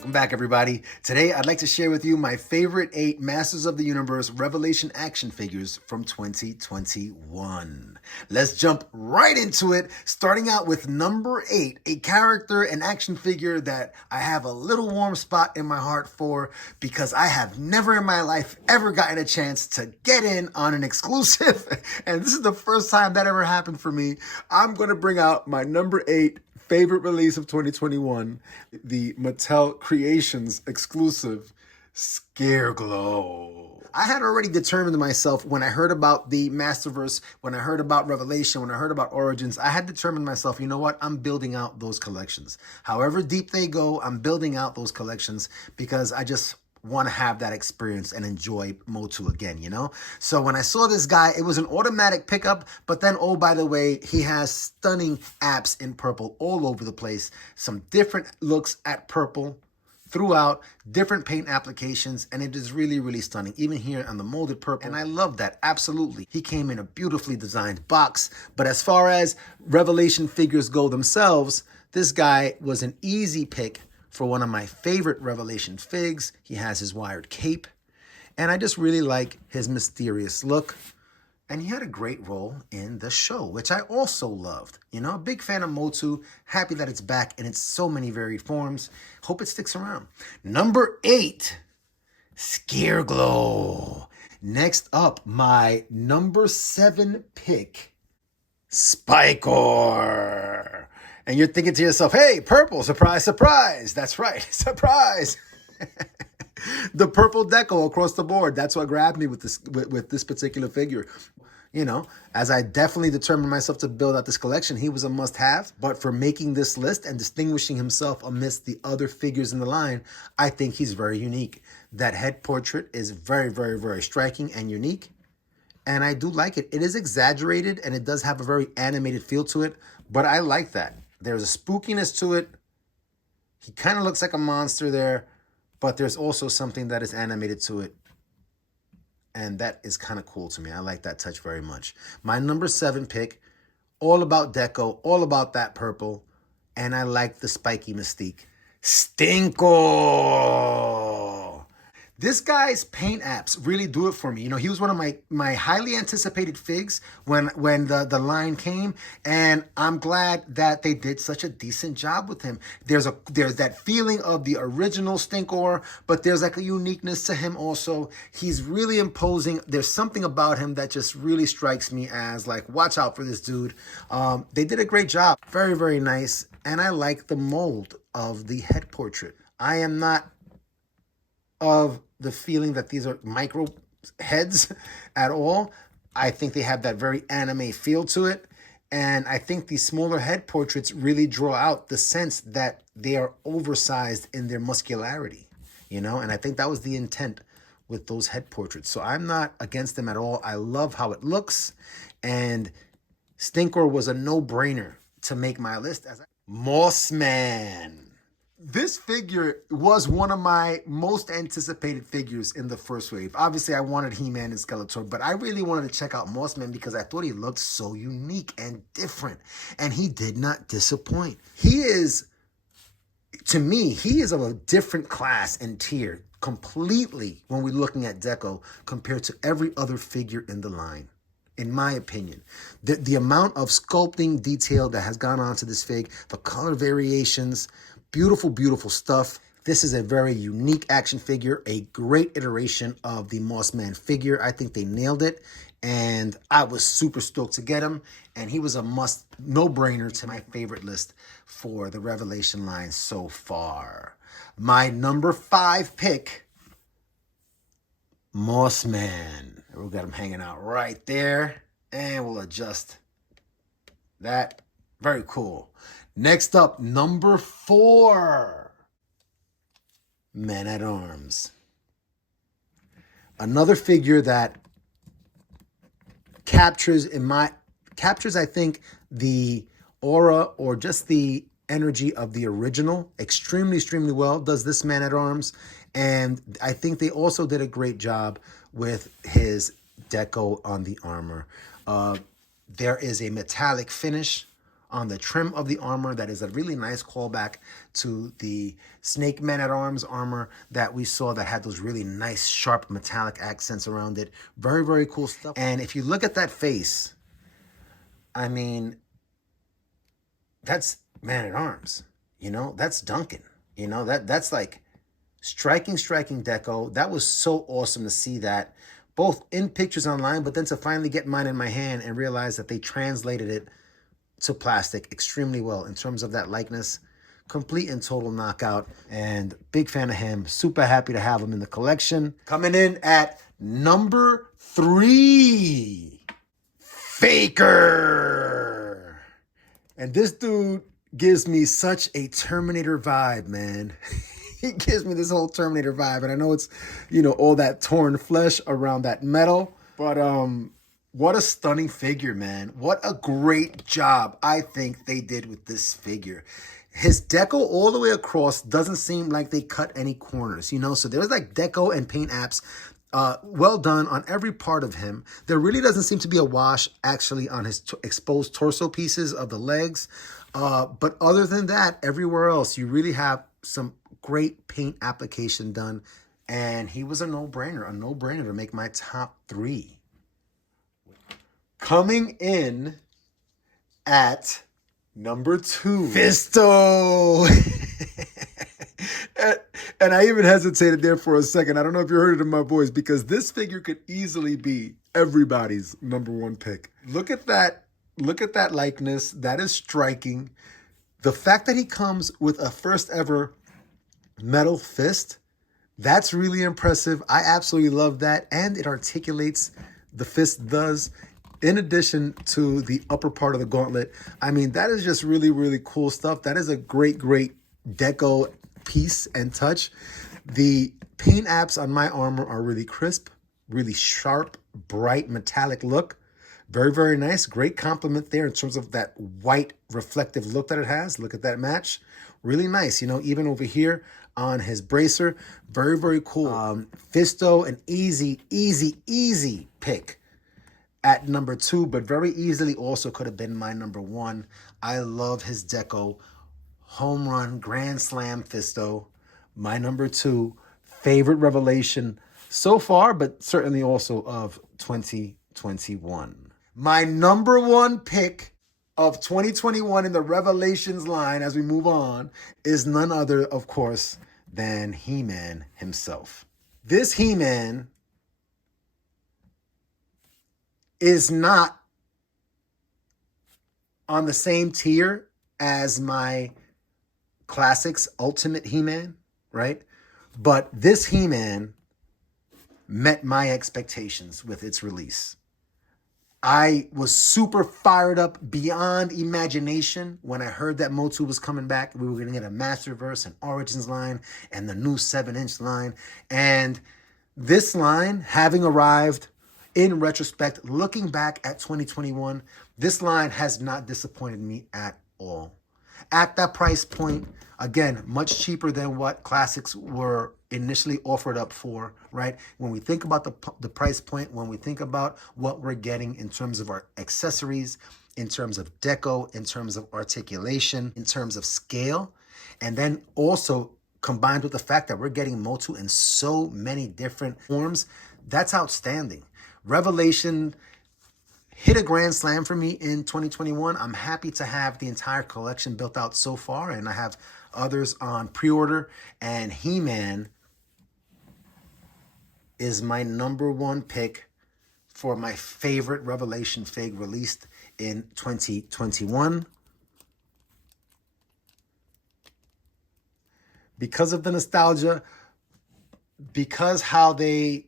Welcome back, everybody. Today, I'd like to share with you my favorite 8 Masters of the Universe Revelation action figures from 2021. Let's jump right into it, starting out with number 8, a character and action figure that I have a little warm spot in my heart for because I have never in my life ever gotten a chance to get in on an exclusive, and this is the first time that ever happened for me. I'm going to bring out my number 8 favorite release of 2021, the Mattel Creations exclusive Scareglow. I had already determined to myself when I heard about the Masterverse, when I heard about Revelation, when I heard about Origins, I had determined myself, you know what, I'm building out those collections. However deep they go, I'm building out those collections because I just want to have that experience and enjoy Motu again, you know? So when I saw this guy, it was an automatic pickup, but then, oh, by the way, he has stunning apps in purple all over the place. Some different looks at purple throughout, different paint applications, and it is really, really stunning. Even here on the molded purple, and I love that, absolutely. He came in a beautifully designed box, but as far as Revelation figures go themselves, this guy was an easy pick for one of my favorite Revelation figs. He has his wired cape, and I just really like his mysterious look. And he had a great role in the show, which I also loved. You know, a big fan of Motu, happy that it's back in its so many varied forms. Hope it sticks around. Number 8, Scareglow. Next up, my number 7 pick, Spikor. And you're thinking to yourself, hey, purple, surprise, surprise. That's right, surprise. The purple deco across the board. That's what grabbed me with this particular figure. You know, as I definitely determined myself to build out this collection, he was a must-have. But for making this list and distinguishing himself amidst the other figures in the line, I think he's very unique. That head portrait is very, very, very striking and unique. And I do like it. It is exaggerated and it does have a very animated feel to it, but I like that. There's a spookiness to it. He kind of looks like a monster there, but there's also something that is animated to it. And that is kind of cool to me. I like that touch very much. My number 7 pick, all about deco, all about that purple. And I like the spiky mystique. Stinko! This guy's paint apps really do it for me. You know, he was one of my highly anticipated figs when the line came, and I'm glad that they did such a decent job with him. There's that feeling of the original Stinkor, but there's like a uniqueness to him also. He's really imposing. There's something about him that just really strikes me as like, watch out for this dude. They did a great job. Very, very nice. And I like the mold of the head portrait. I am not of the feeling that these are micro heads at all. I think they have that very anime feel to it. And I think these smaller head portraits really draw out the sense that they are oversized in their muscularity, you know? And I think that was the intent with those head portraits. So I'm not against them at all. I love how it looks. And Stinkor was a no-brainer to make my list. Mossman. This figure was one of my most anticipated figures in the first wave. Obviously, I wanted He-Man and Skeletor, but I really wanted to check out Mossman because I thought he looked so unique and different, and he did not disappoint. He is, to me, he is of a different class and tier completely when we're looking at deco compared to every other figure in the line. In my opinion, the amount of sculpting detail that has gone on to this fig, the color variations, beautiful, beautiful stuff. This is a very unique action figure, a great iteration of the Mossman figure. I think they nailed it, and I was super stoked to get him, and he was a must, no-brainer to my favorite list for the Revelation line so far. My number 5 pick, Mossman. We got him hanging out right there, and we'll adjust that. Very cool. Next up, number 4, Man-at-Arms. Another figure that captures, I think, the aura or just the energy of the original extremely, extremely well, does this Man-at-Arms. And I think they also did a great job with his deco on the armor. There is a metallic finish on the trim of the armor. That is a really nice callback to the Snake Man-at-Arms armor that we saw that had those really nice, sharp, metallic accents around it. Very, very cool stuff. And if you look at that face, I mean, that's Man-at-Arms. You know, that's Duncan. You know, that's like striking deco. That was so awesome to see that, both in pictures online, but then to finally get mine in my hand and realize that they translated it to plastic extremely well in terms of that likeness. Complete and total knockout, and big fan of him. Super happy to have him in the collection. Coming in at number 3, Faker. And this dude gives me such a Terminator vibe, man. He gives me this whole Terminator vibe. And I know it's, you know, all that torn flesh around that metal. But what a stunning figure, man. What a great job I think they did with this figure. His deco all the way across doesn't seem like they cut any corners, you know? So there's like deco and paint apps well done on every part of him. There really doesn't seem to be a wash actually on his exposed torso pieces of the legs. But other than that, everywhere else, you really have some great paint application done. And he was a no-brainer to make my top 3. Coming in at number 2, Fisto. And I even hesitated there for a second. I don't know if you heard it in my voice, because this figure could easily be everybody's number 1 pick. Look at that. Look at that likeness. That is striking. The fact that he comes with a first ever metal fist, that's really impressive. I absolutely love that. And it articulates, the fist does, in addition to the upper part of the gauntlet. I mean, that is just really, really cool stuff. That is a great, great deco piece and touch. The paint apps on my armor are really crisp, really sharp, bright, metallic look. Very, very nice. Great compliment there in terms of that white reflective look that it has. Look at that match. Really nice. You know, even over here on his bracer. Very, very cool. Fisto, an easy pick at number 2, but very easily also could have been my number 1. I love his deco. Home run, grand slam Fisto. My number 2. Favorite revelation so far, but certainly also of 2021. My number 1 pick of 2021 in the Revelations line, as we move on, is none other, of course, than He-Man himself. This He-Man is not on the same tier as my Classics Ultimate He-Man, right? But this He-Man met my expectations with its release. I was super fired up beyond imagination when I heard that Motu was coming back. We were going to get a Masterverse and Origins line and the new 7-inch line. And this line, having arrived in retrospect, looking back at 2021, this line has not disappointed me at all. At that price point, again, much cheaper than what Classics were initially offered up for, right? When we think about the price point, when we think about what we're getting in terms of our accessories, in terms of deco, in terms of articulation, in terms of scale, and then also combined with the fact that we're getting Motu in so many different forms, that's outstanding. Revelation hit a grand slam for me in 2021. I'm happy to have the entire collection built out so far, and I have others on pre-order. And He-Man is my number 1 pick for my favorite Revelation fig released in 2021. Because of the nostalgia, because how they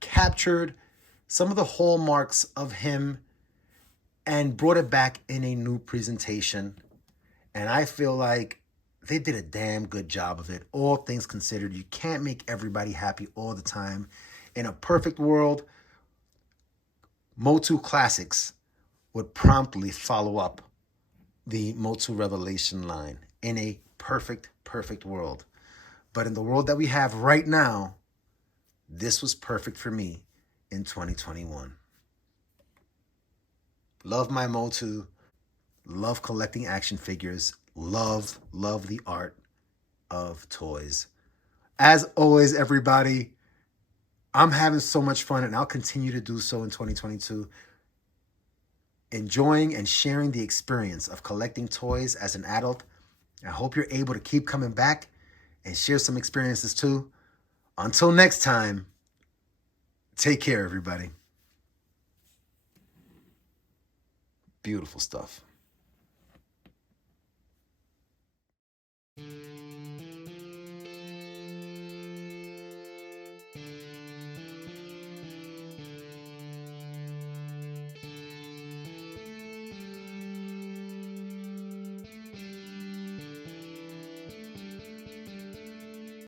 captured some of the hallmarks of him and brought it back in a new presentation. And I feel like they did a damn good job of it. All things considered, you can't make everybody happy all the time. In a perfect world, Motu Classics would promptly follow up the Motu Revelation line in a perfect world. But in the world that we have right now, this was perfect for me in 2021. Love my Motu. Love collecting action figures. Love the art of toys. As always, everybody, I'm having so much fun, and I'll continue to do so in 2022. Enjoying and sharing the experience of collecting toys as an adult. I hope you're able to keep coming back and share some experiences too. Until next time, take care, everybody. Beautiful stuff.